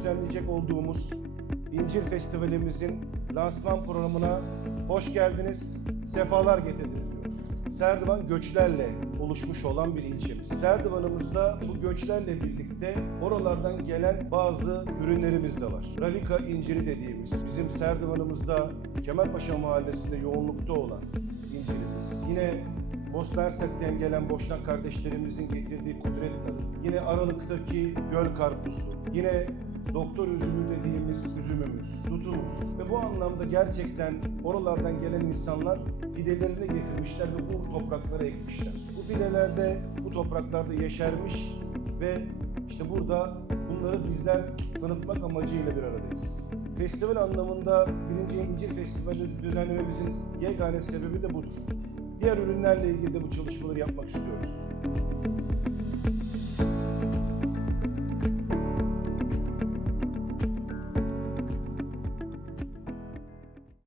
düzenleyecek olduğumuz İncir Festivalimizin lansman programına hoş geldiniz, sefalar getirdiniz diyoruz. Serdivan göçlerle oluşmuş olan bir ilçemiz. Serdivan'ımızda bu göçlerle birlikte oralardan gelen bazı ürünlerimiz de var. Ravika inciri dediğimiz, bizim Serdivan'ımızda Kemalpaşa Mahallesi'nde yoğunlukta olan incirimiz. Yine Bosna Hersek'ten gelen Boşnak kardeşlerimizin getirdiği kudret. Yine Aralık'taki göl karpuzu. Yine doktor üzümü dediğimiz üzümümüz, dutumuz. Ve bu anlamda gerçekten oralardan gelen insanlar fidelerini getirmişler ve bu topraklara ekmişler. Bu fidelerde, bu topraklarda yeşermiş ve işte burada bunları bizler tanıtmak amacıyla bir aradayız. Festival anlamında birinci İncir Festivali düzenlememizin yegane sebebi de budur. Diğer ürünlerle ilgili de bu çalışmaları yapmak istiyoruz.